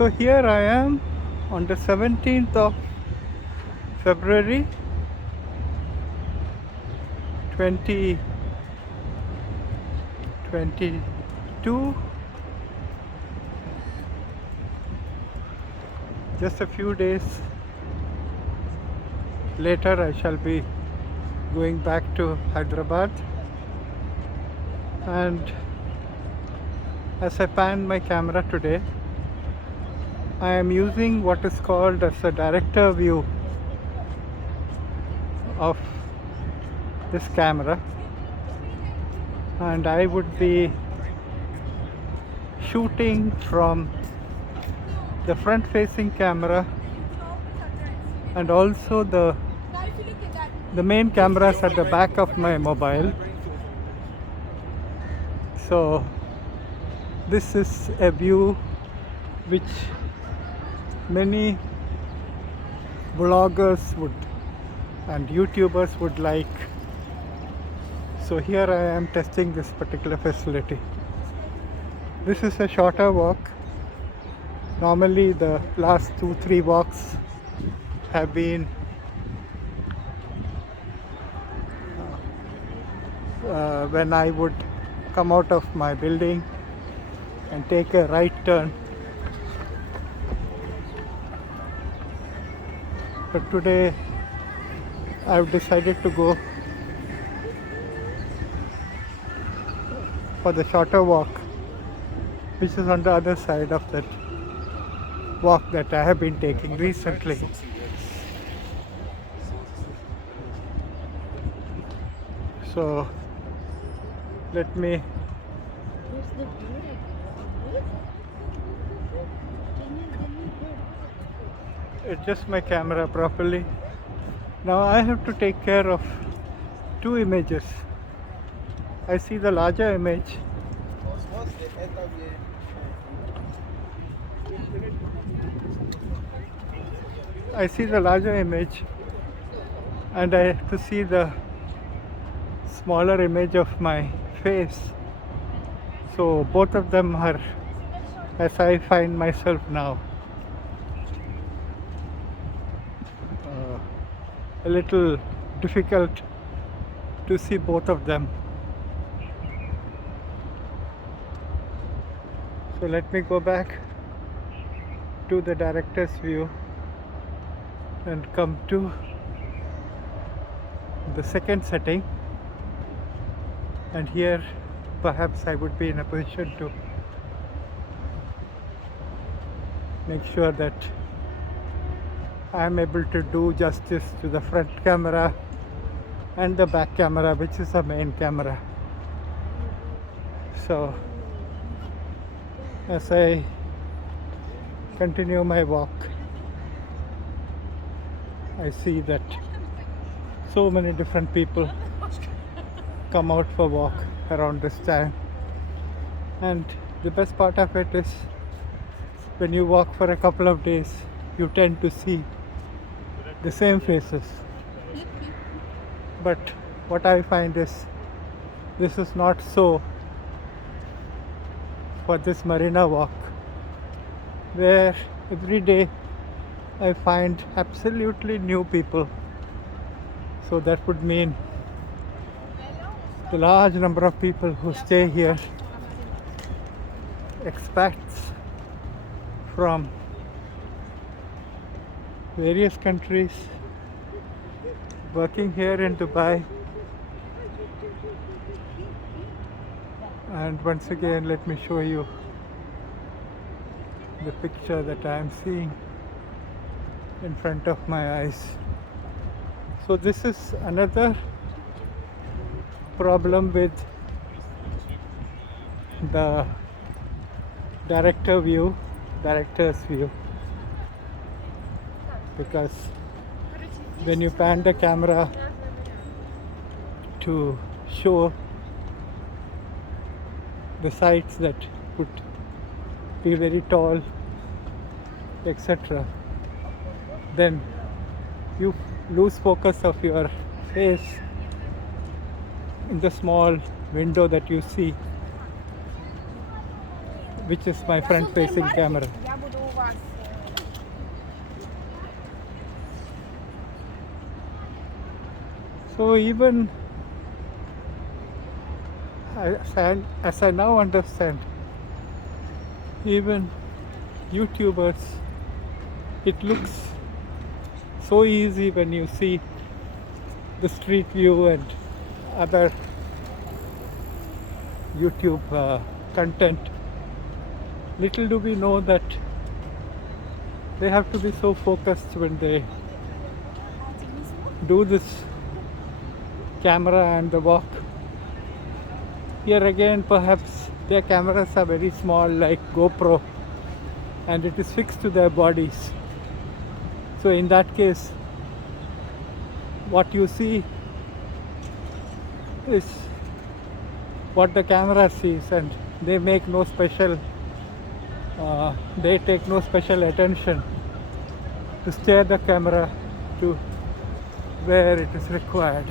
So here I am on the 17th of February 2022. Just a few days later I shall be going back to Hyderabad, and as I pan my camera today, I am using what is called as a director view of this camera, and I would be shooting from the front facing camera and also the main cameras at the back of my mobile. So this is a view which many vloggers would and YouTubers would like. So here I am testing this particular facility. This is a shorter walk. Normally the last 2-3 walks have been when I would come out of my building and take a right turn. But today I've decided to go for the shorter walk, which is on the other side of that walk that I have been taking recently. So let me adjust my camera properly. Now I have to take care of 2 images. I see the larger image. I see the larger image, and I have to see the smaller image of my face. So both of them are, as I find myself now, a little difficult to see both of them. So let me go back to the director's view and come to the second setting, and here perhaps I would be in a position to make sure that I am able to do justice to the front camera and the back camera, which is the main camera. So as I continue my walk, I see that so many different people come out for walk around this time, and the best part of it is when you walk for a couple of days, you tend to see the same faces. But what I find is this is not so for this Marina Walk, where every day I find absolutely new people. So that would mean the large number of people who stay here, expats from various countries working here in Dubai. And once again, let me show you the picture that I am seeing in front of my eyes. So this is another problem with the director's view, because when you pan the camera to show the sites that would be very tall, etc., then you lose focus of your face in the small window that you see which is my front facing camera. Я буду у вас. So even as I now understand, even YouTubers, it looks so easy when you see the street view and other YouTube content. Little do we know that they have to be so focused when they do this camera and the walk. Here again, perhaps their cameras are very small, like GoPro, and it is fixed to their bodies. So in that case, what you see is what the camera sees, and they make no special they take no special attention to steer the camera to where it is required.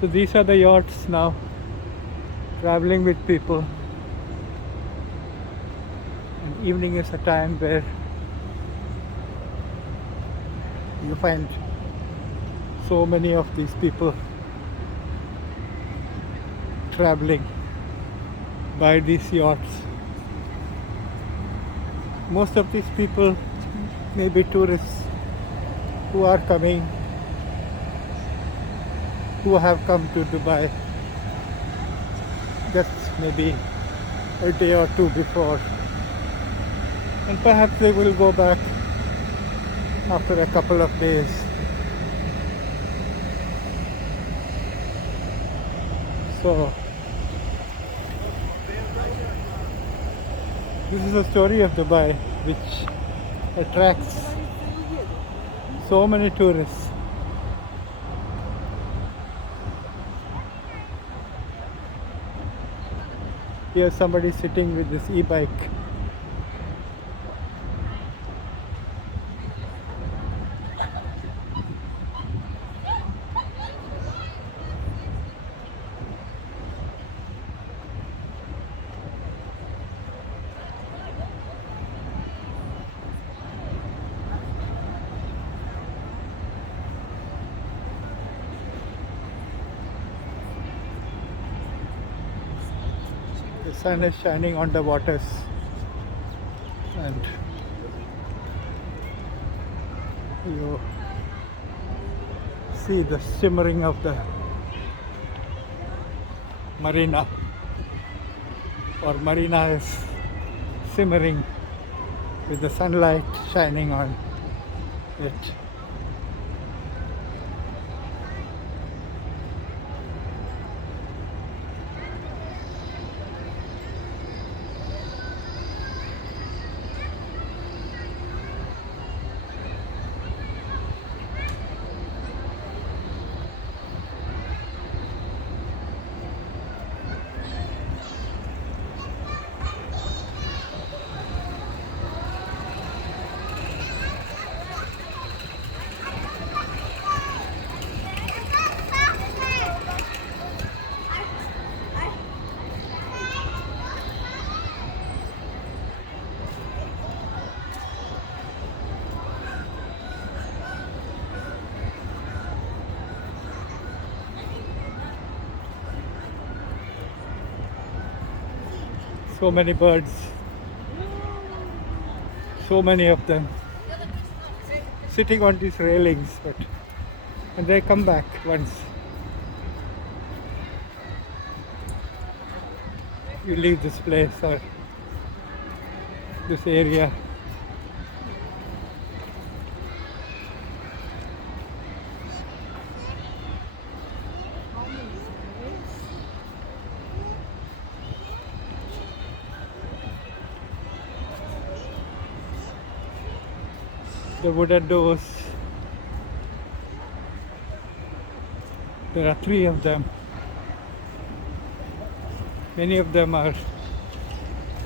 So these are the yachts now, traveling with people. And evening is a time where you find so many of these people traveling by these yachts. Most of these people may be tourists who are coming, who have come to Dubai just maybe a day or two before, and perhaps they will go back after a couple of days. So this is a story of Dubai which attracts so many tourists. Here's somebody sitting with this e-bike. The sun is shining on the waters, and you see the shimmering of the marina, or marina is simmering with the sunlight shining on it. So many birds, so many of them sitting on these railings, and they come back once you leave this place or this area. The wooden doors, there are 3 of them. Many of them are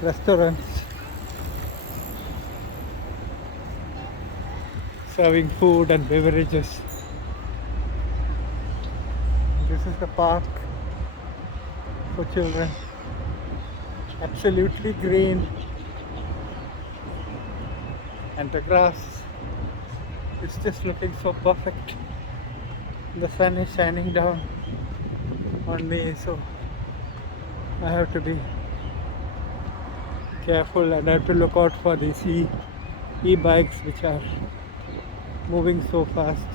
restaurants serving food and beverages. this is the park for children. Absolutely green, and the grass is just looking so perfect. The sun is shining down on me, so I have to be careful and I have to look out for these e-bikes which are moving so fast.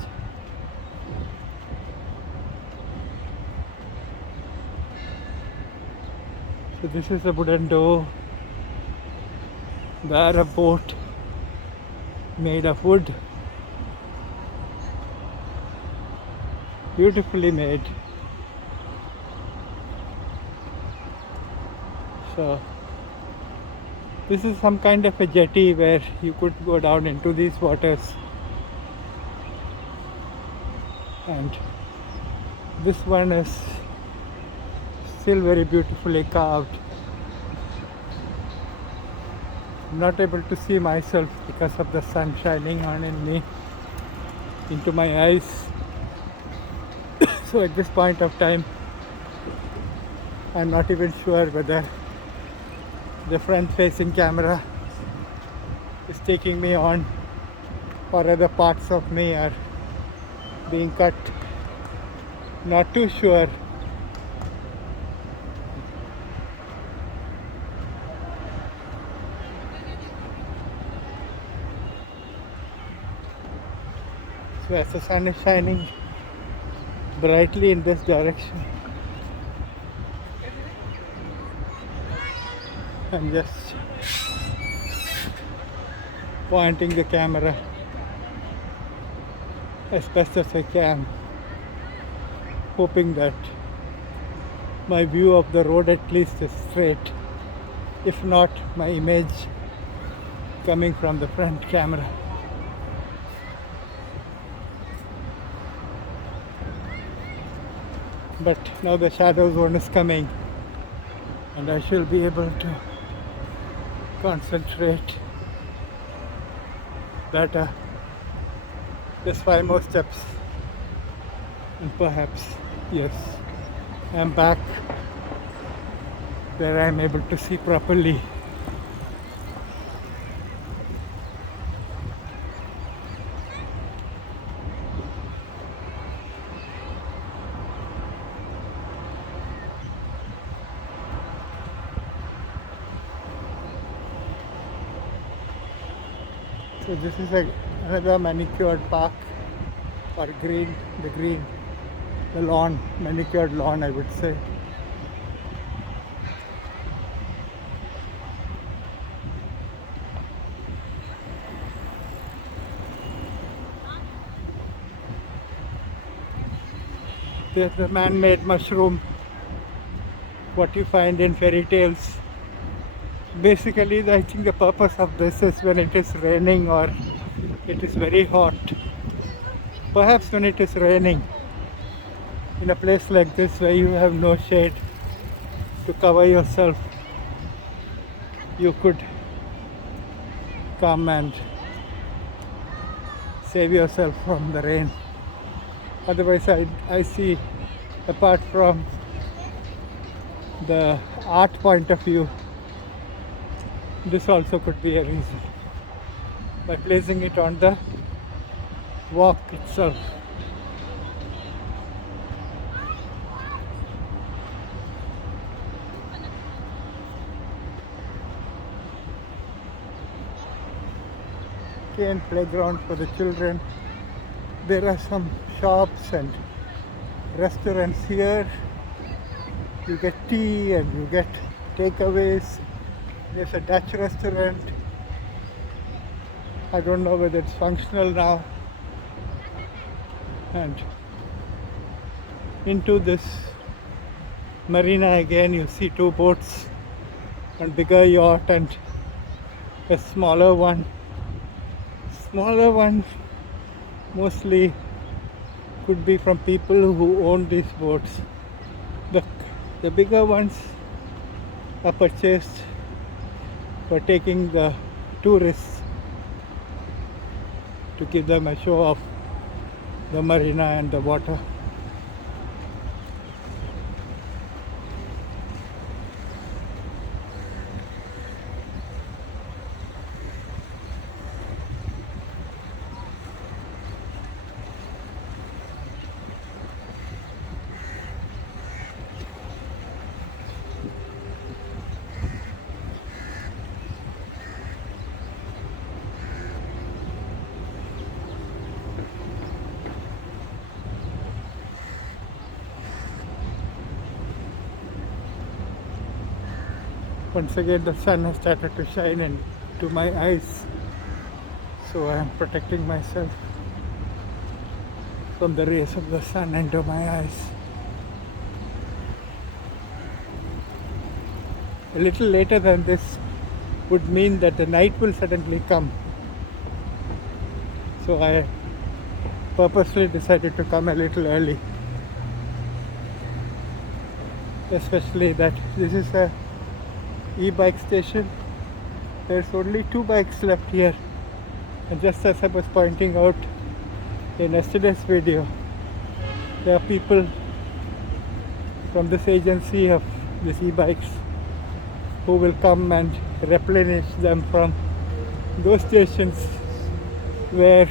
So this is a wooden door where a boat made of wood, beautifully made. So this is some kind of a jetty where you could go down into these waters, and this one is still very beautifully carved. I'm not able to see myself because of the sun shining on in me, into my eyes. So at this point of time, I'm not even sure whether the front facing camera is taking me on or other parts of me are being cut. Not too sure. So as the sun is shining brightly in this direction, I'm just pointing the camera as best as I can, hoping that my view of the road at least is straight, if not my image coming from the front camera. But now the shadow zone is coming and I shall be able to concentrate better. Just 5 more steps and perhaps, yes, I'm back where I'm able to see properly. So this is another manicured park, or the lawn, manicured lawn I would say. There's the man-made mushroom, what you find in fairy tales. Basically, I think the purpose of this is when it is raining or it is very hot. Perhaps when it is raining, in a place like this where you have no shade to cover yourself, you could come and save yourself from the rain. Otherwise, I see, apart from the art point of view, this also could be a reason, by placing it on the walk itself. Okay, and playground for the children. There are some shops and restaurants here. You get tea and you get takeaways. There's a Dutch restaurant. I don't know whether it's functional now. And into this marina again, you see 2 boats, one bigger yacht and a smaller one. Smaller one mostly could be from people who own these boats. The bigger ones are purchased for taking the tourists to give them a show of the marina and the water. once again the sun has started to shine into my eyes, so I am protecting myself from the rays of the sun into my eyes. A little later than this would mean that the night will suddenly come, so I purposely decided to come a little early, especially that this is a e-bike station. There's only 2 bikes left here, and just as I was pointing out in yesterday's video, there are people from this agency of these e-bikes who will come and replenish them from those stations where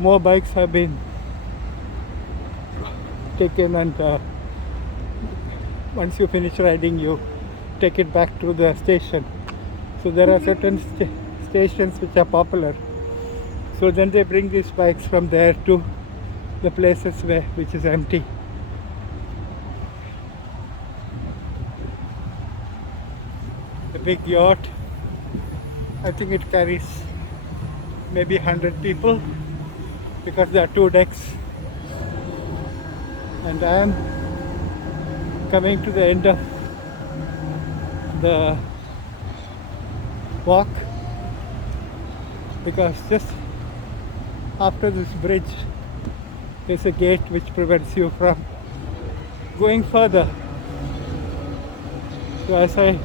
more bikes have been taken, and once you finish riding you take it back to the station. So there are certain stations which are popular, so then they bring these bikes from there to the places which is empty. The big yacht, I think it carries maybe 100 people because there are 2 decks, and I am coming to the end of the walk because just after this bridge there's a gate which prevents you from going further. So as I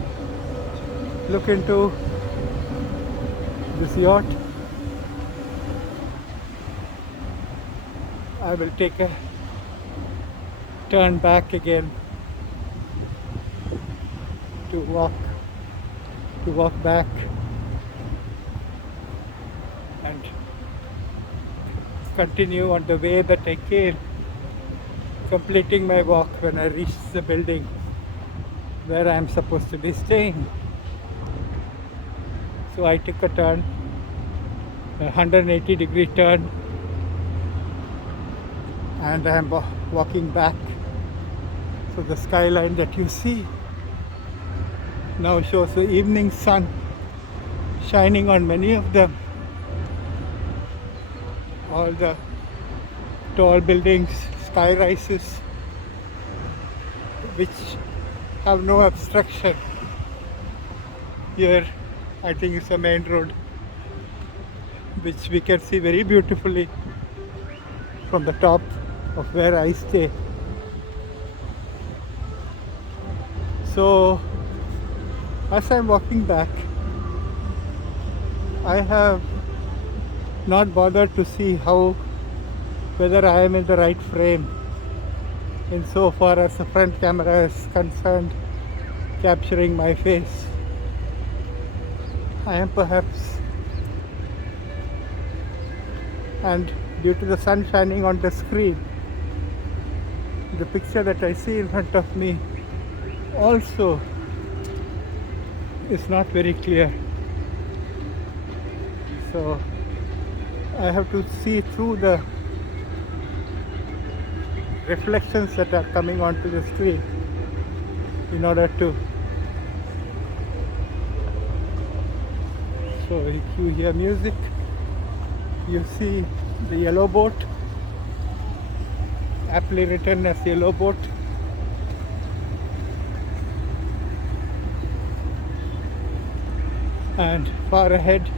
look into this yacht, I will take a turn back again to walk back and continue on the way that I came, completing my walk when I reach the building where I am supposed to be staying. So I took a turn, a 180-degree turn, and I am walking back. So the skyline that you see now shows the evening sun shining on many of them. All the tall buildings, sky rises, which have no obstruction. Here I think it's a main road which we can see very beautifully from the top of where I stay. So as I'm walking back, I have not bothered to see whether I am in the right frame insofar as the front camera is concerned, capturing my face. I am perhaps, and due to the sun shining on the screen, the picture that I see in front of me also is not very clear. So I have to see through the reflections that are coming onto the screen in order to. So if you hear music, you see the yellow boat, aptly written as yellow boat. And far ahead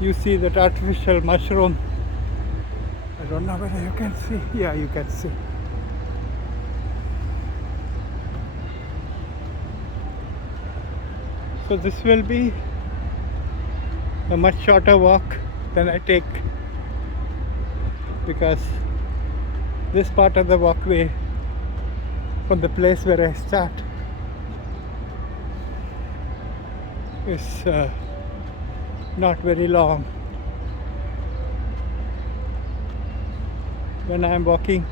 you see that artificial mushroom. I don't know whether you can see. Yeah, you can see. So this will be a much shorter walk than I take, because this part of the walkway from the place where I start is not very long. When I am walking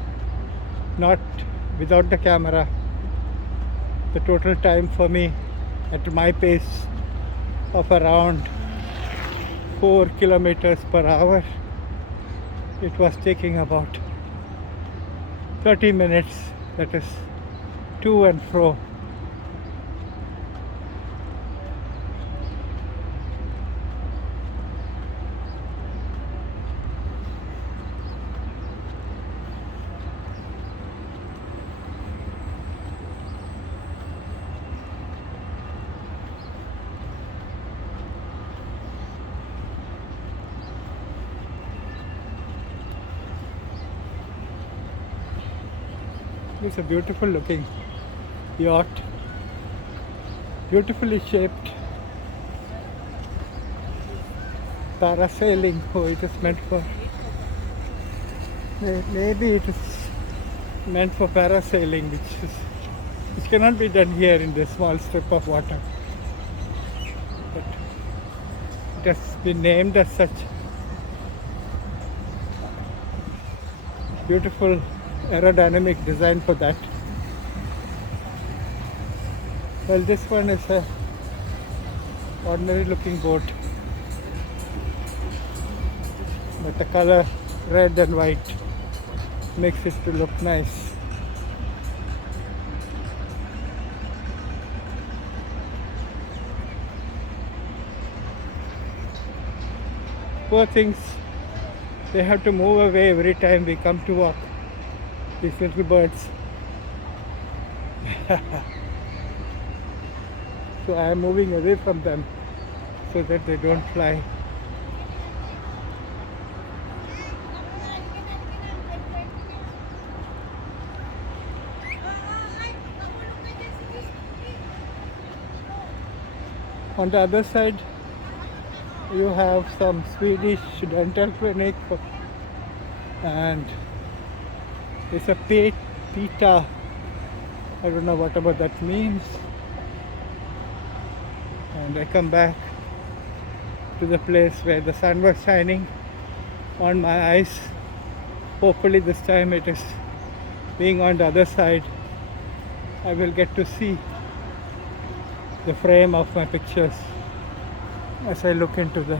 not without the camera, the total time for me at my pace of around 4 kilometers per hour, it was taking about 30 minutes, that is to and fro. It's a beautiful looking yacht, beautifully shaped. Parasailing. Oh, it is meant for. Maybe it is meant for parasailing, which cannot be done here in this small strip of water. But it has been named as such. Beautiful aerodynamic design for that. Well, this one is a ordinary looking boat, but the color red and white makes it to look nice. Poor things, they have to move away every time we come to walk, these little birds. So I am moving away from them so that they don't fly. On the other side, you have some Swedish dental clinic, and it's a pita. I don't know whatever that means. And I come back to the place where the sun was shining on my eyes. Hopefully this time it is being on the other side. I will get to see the frame of my pictures as I look into the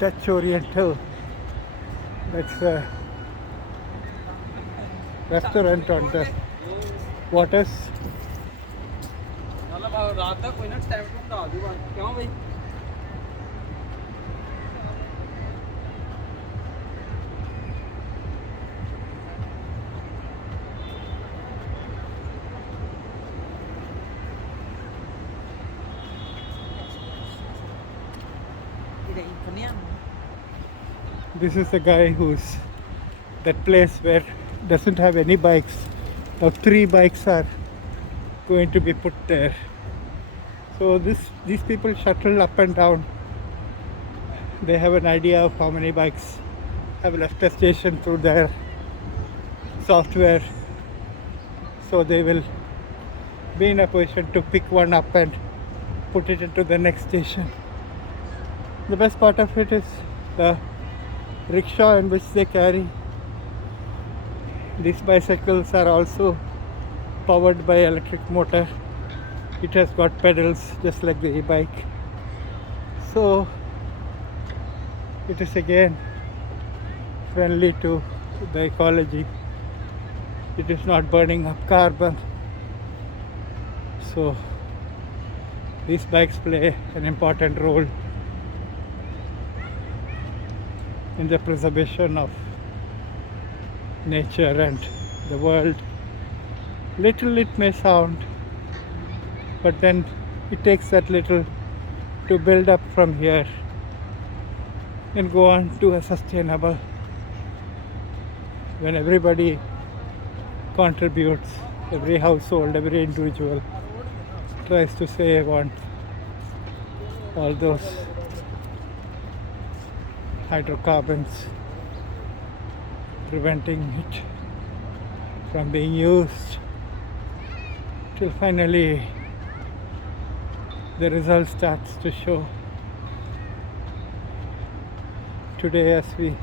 Dutch Oriental. That's a restaurant on the waters. This is the guy who's that place where doesn't have any bikes. Now 3 bikes are going to be put there. So these people shuttle up and down. They have an idea of how many bikes have left the station through their software. So they will be in a position to pick one up and put it into the next station. The best part of it is the rickshaw in which they carry. These bicycles are also powered by electric motor. It has got pedals just like the e-bike. So it is again friendly to the ecology. It is not burning up carbon. So these bikes play an important role in the preservation of nature and the world. Little it may sound, but then it takes that little to build up from here and go on to a sustainable. When everybody contributes, every household, every individual tries to save on all those hydrocarbons, preventing it from being used, till finally the result starts to show. Today, as we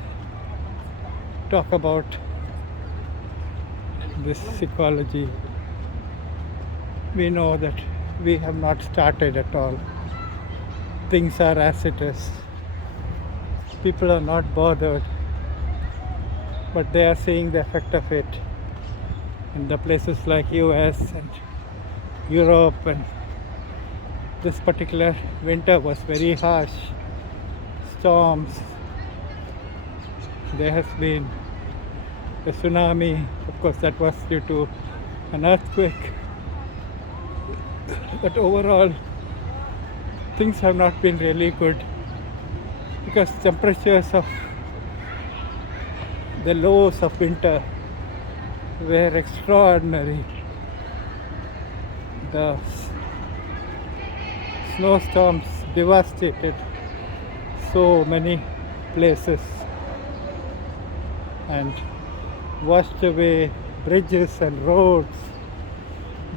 talk about this ecology, we know that we have not started at all. Things are as it is. People are not bothered, but they are seeing the effect of it in the places like US and Europe. And this particular winter was very harsh. Storms. There has been a tsunami. Of course, that was due to an earthquake. But overall, things have not been really good, because temperatures of the lows of winter were extraordinary. The snowstorms devastated so many places and washed away bridges and roads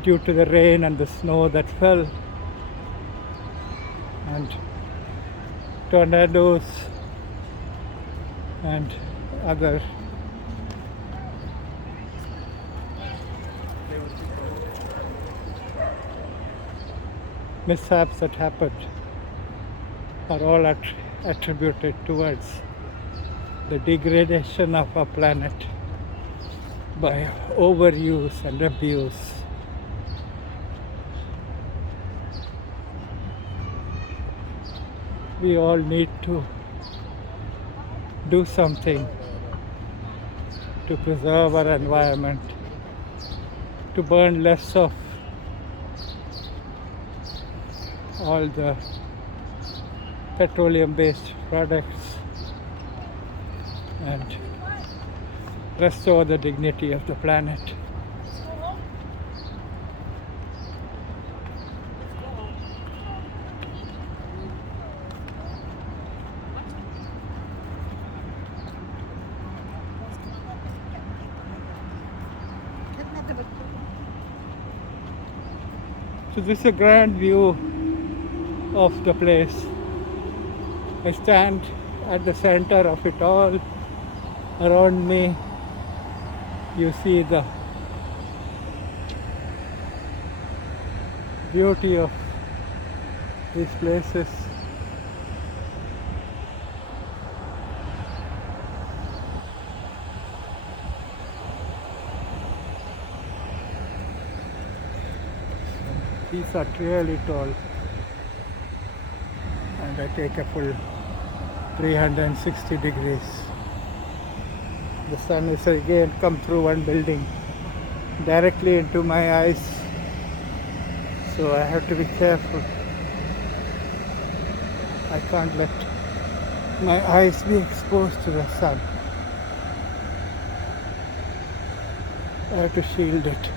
due to the rain and the snow that fell, and tornadoes and other mishaps that happened are all attributed towards the degradation of our planet by overuse and abuse. We all need to do something to preserve our environment, to burn less of all the petroleum-based products, and restore the dignity of the planet. So this is a grand view of the place. I stand at the center of it all. Around me you see the beauty of these places. These are really tall, and I take a full 360 degrees. The sun is again come through one building directly into my eyes, so I have to be careful. I can't let my eyes be exposed to the sun. I have to shield it.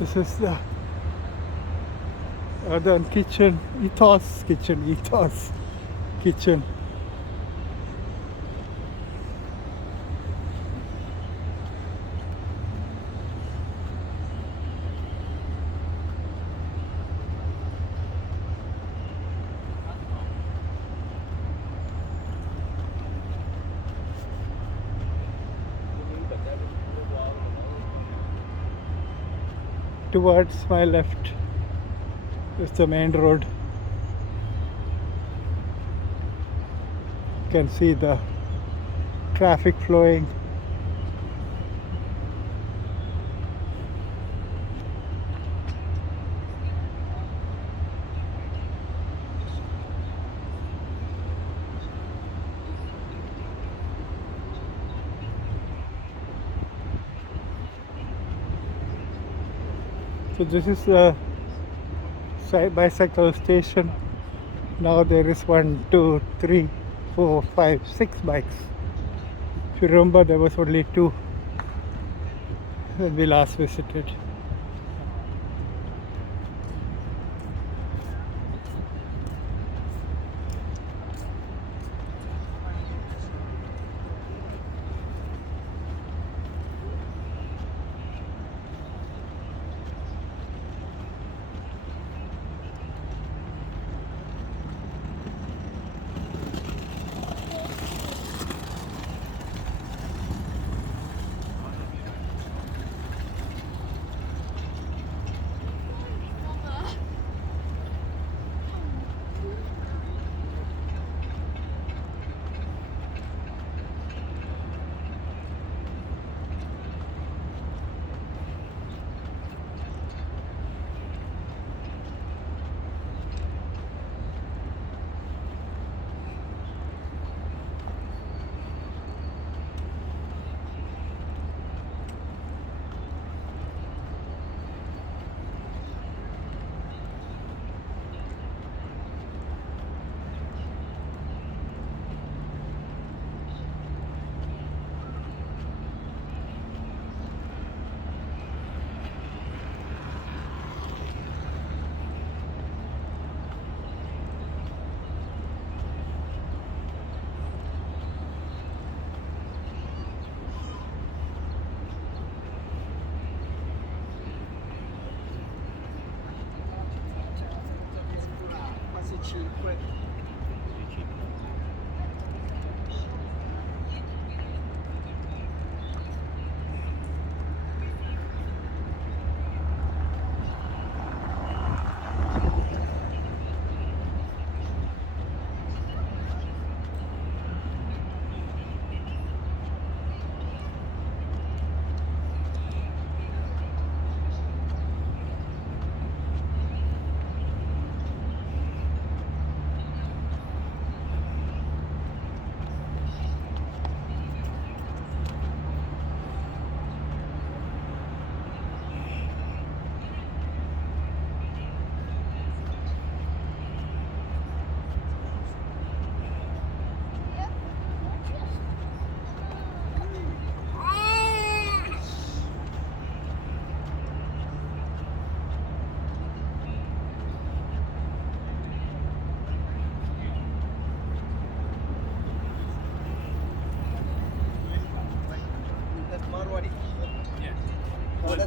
This is the other kitchen. Towards my left is the main road. You can see the traffic flowing. So this is a bicycle station. Now there is 1, 2, 3, 4, 5, 6 bikes If you remember, there was only two when we last visited.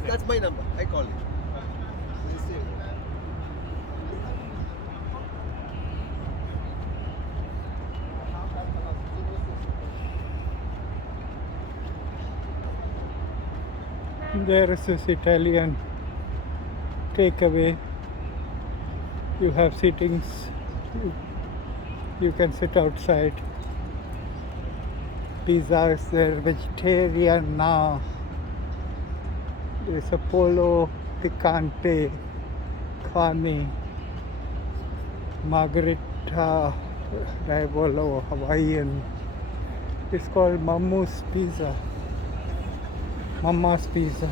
That's my number. I call it. There is this Italian takeaway. You have sittings. You can sit outside. Pizza is there. Vegetarian now. There's a polo, picante, carne, margherita, Rivolo, Hawaiian. It's called Mama's Pizza. Mama's Pizza.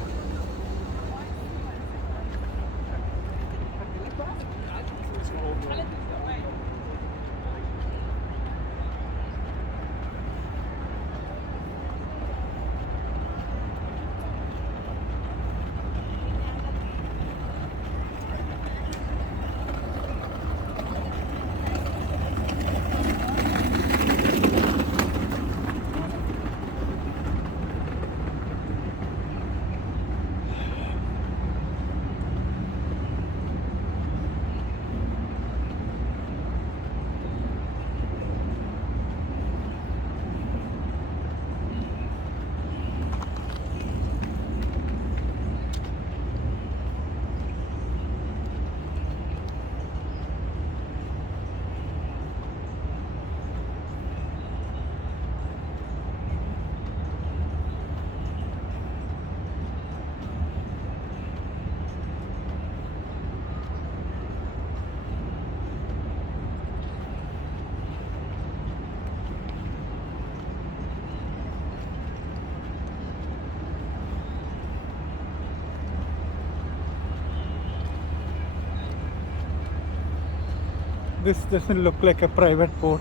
This doesn't look like a private boat.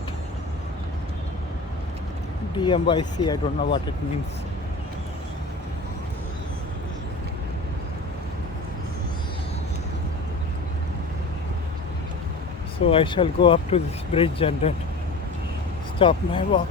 DMYC, I don't know what it means. So I shall go up to this bridge and then stop my walk.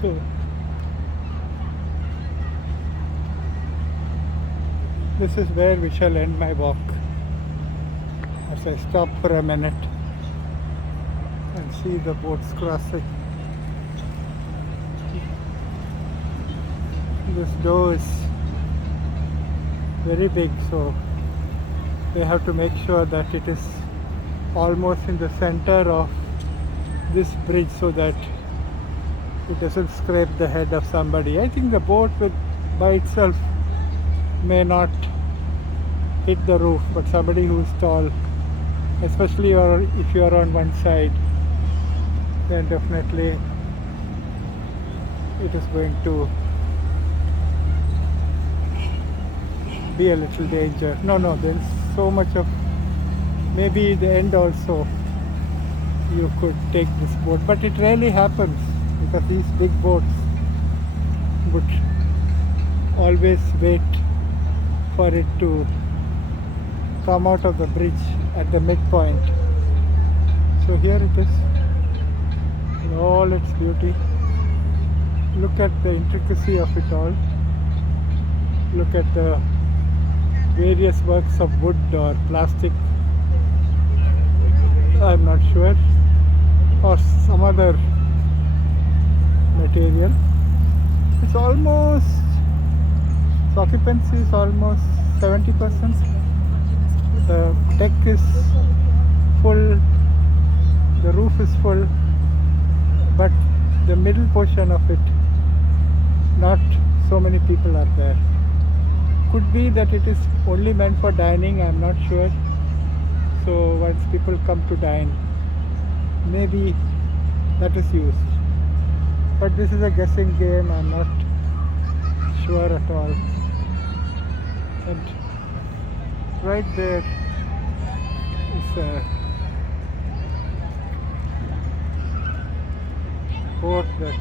So this is where we shall end my walk as I stop for a minute and see the boats crossing. This door is very big, so they have to make sure that it is almost in the center of this bridge so that it doesn't scrape the head of somebody. I think the boat by itself may not hit the roof, but somebody who's tall, especially if you are on one side, then definitely it is going to be a little danger. No, there is so much of, maybe the end also you could take this boat, but it rarely happens because these big boats would always wait for it to come out of the bridge at the midpoint. So here it is in all its beauty. Look at the intricacy of it all. Look at the various works of wood or plastic, I'm not sure, or some other material. It's occupancy is almost 70%. The deck is full, the roof is full, but the middle portion of it, not so many people are there. Could be that it is only meant for dining, I'm not sure. So once people come to dine, maybe that is used. But this is a guessing game, I'm not sure at all. And right there is a boat that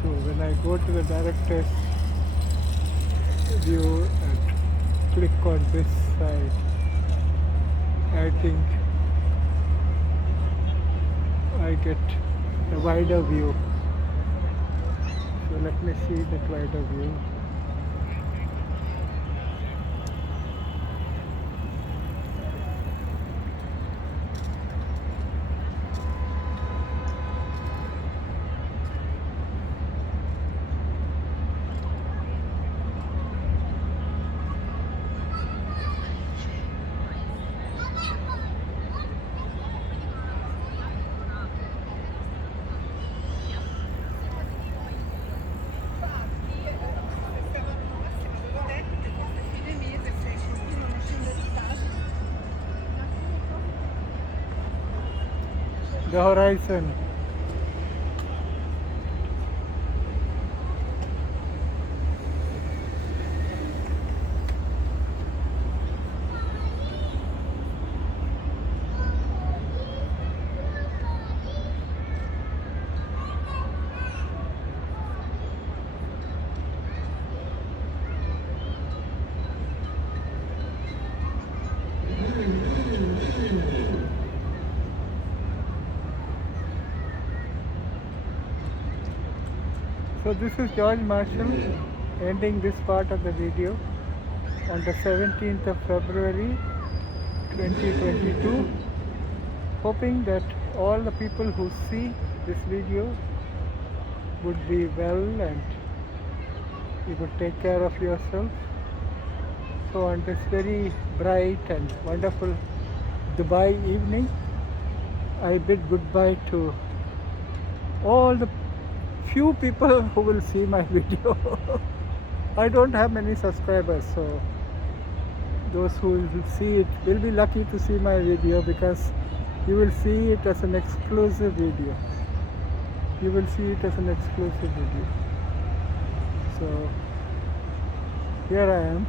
so when I go to the director's view and click on this side, I think I get a wider view. So let me see that wider view. The horizon. So this is George Marshall ending this part of the video. on the 17th of February 2022. Hoping that all the people who see this video would be well and you would take care of yourself. So on this very bright and wonderful Dubai evening, I bid goodbye to all the few people who will see my video. I don't have many subscribers, so those who will see it will be lucky to see my video, because you will see it as an exclusive video. You will see it as an exclusive video. So here I am.